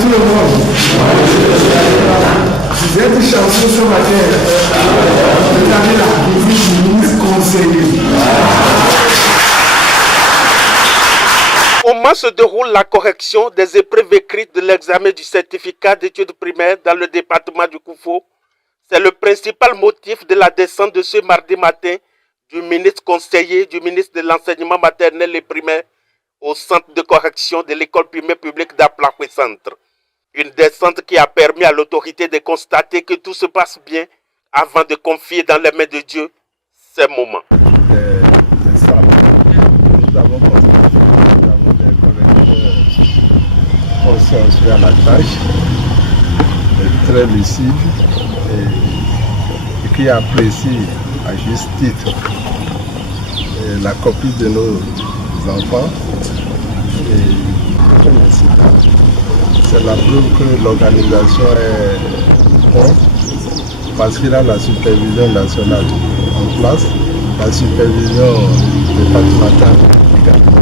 tout le monde. Vous êtes chanceux ce matin. Vous avez la visite du ministre conseiller. Comment se déroule la correction des épreuves écrites de l'examen du certificat d'études primaires dans le département du Koufo? C'est le principal motif de la descente de ce mardi matin du ministre conseiller du ministre de l'enseignement maternel et primaire au centre de correction de l'école primaire publique d'Aplakwe Centre. Une descente qui a permis à l'autorité de constater que tout se passe bien avant de confier dans les mains de Dieu ces moments. Nous avons constaté que nous avons des correcteurs consciencieux à la tâche, très lucides et qui apprécient à juste titre la copie de nos enfants. C'est la preuve que l'organisation est bonne parce qu'il y a la supervision nationale en place, la supervision départementale également.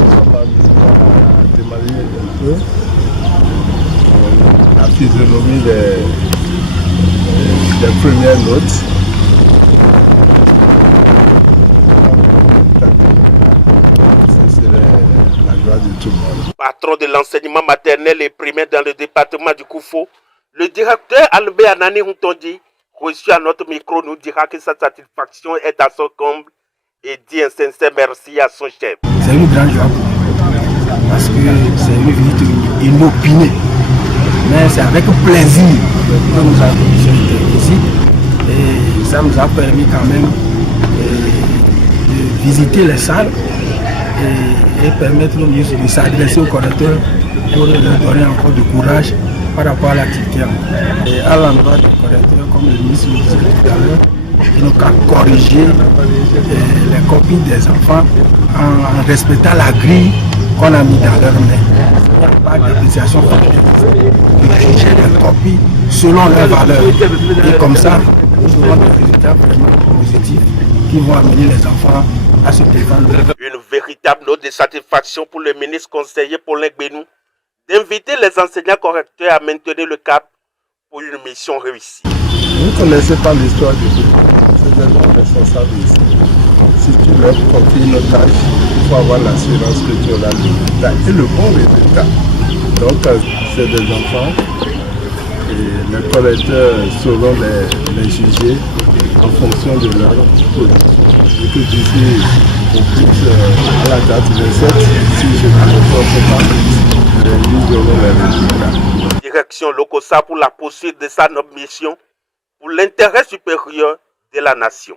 Nous sommes amusés à démarrer un peu la physionomie des premières notes. De tout le monde. Patron de l'enseignement maternel et primaire dans le département du Koufo, le directeur Albert Anani Huntondi, reçu à notre micro, nous dira que sa satisfaction est à son comble et dit un sincère merci à son chef. C'est une grande joie parce que c'est une visite inopinée, mais c'est avec plaisir que nous avons fait cette visite et ça nous a permis quand même de visiter les salles et permettre au ministre de s'adresser aux correcteurs pour leur donner encore du courage par rapport à l'activité. Et à l'endroit des correcteurs, comme le ministre le disait tout à l'heure, il nous a corrigé les copies des enfants en respectant la grille qu'on a mis dans leur main. Il n'y a pas d'appréciation de juger les copies selon leur valeur. Et comme ça, nous aurons des résultats vraiment positifs qui vont amener les enfants à se défendre. Une véritable note de satisfaction pour le ministre conseiller Paulin Gbénou d'inviter les enseignants correcteurs à maintenir le cap pour une mission réussie. Vous ne connaissez pas l'histoire du groupe. C'est des gens responsables ici. Si tu leur confies une tâche, il faut avoir l'assurance que tu auras le résultat et le bon résultat. Donc c'est des enfants et les correcteurs sauront les juger en fonction de leur position. Et que d'ici au plus à la date 27, si je ne me trompe pas, nous aurons les résultats. Direction Lokossa pour la poursuite de sa noble mission pour l'intérêt supérieur de la nation.